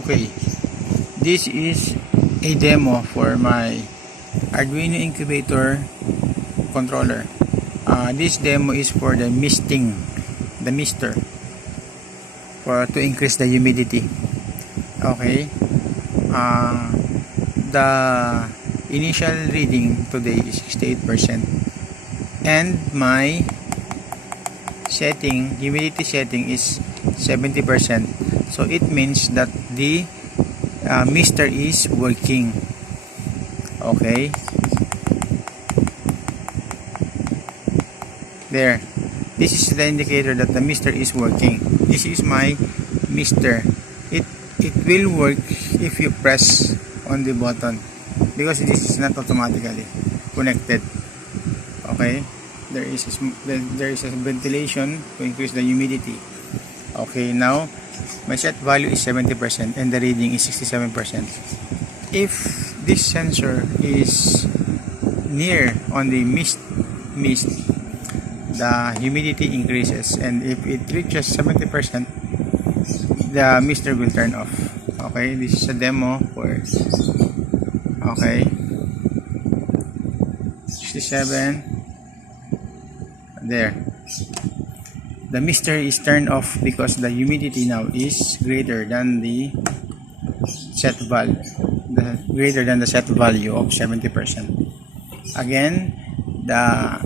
Okay, this is a demo for my Arduino Incubator controller. This demo is for the mister, to increase the humidity. Okay, the initial reading today is 68%, and my humidity setting is 70%. So it means that the mister is working. Okay, there, this is the indicator that the mister is working. This is my mister. It will work if you press on the button, because this is not automatically connected. Okay, there is a ventilation to increase the humidity. Okay, now my set value is 70% and the reading is 67%. If this sensor is near on the mist, the humidity increases, and if it reaches 70%, the mister will turn off. Okay, this is a demo for, okay, 67. There, the mister is turned off because the humidity now is greater than the set value, of 70%. Again, the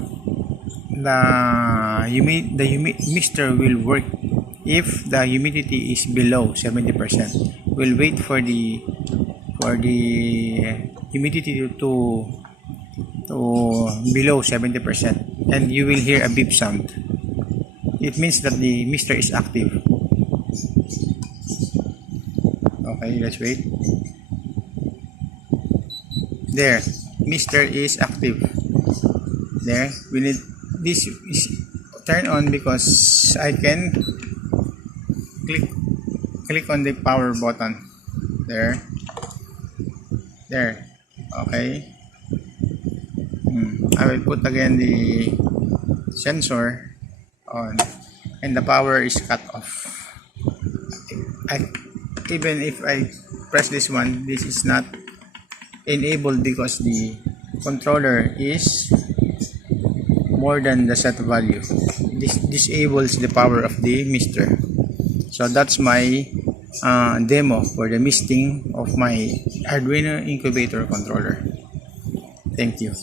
mister will work if the humidity is below 70%. We'll wait for the humidity to below 70%, and you will hear a beep sound. It means that the mister is active. Okay, let's wait. There, mister is active. There, we need this is turn on because I can click on the power button. There. Okay. I will put again the sensor on, and the power is cut off. Even if I press this one, this is not enabled because the controller is more than the set value. This disables the power of the mister. So that's my demo for the misting of my Arduino Incubator controller. Thank you.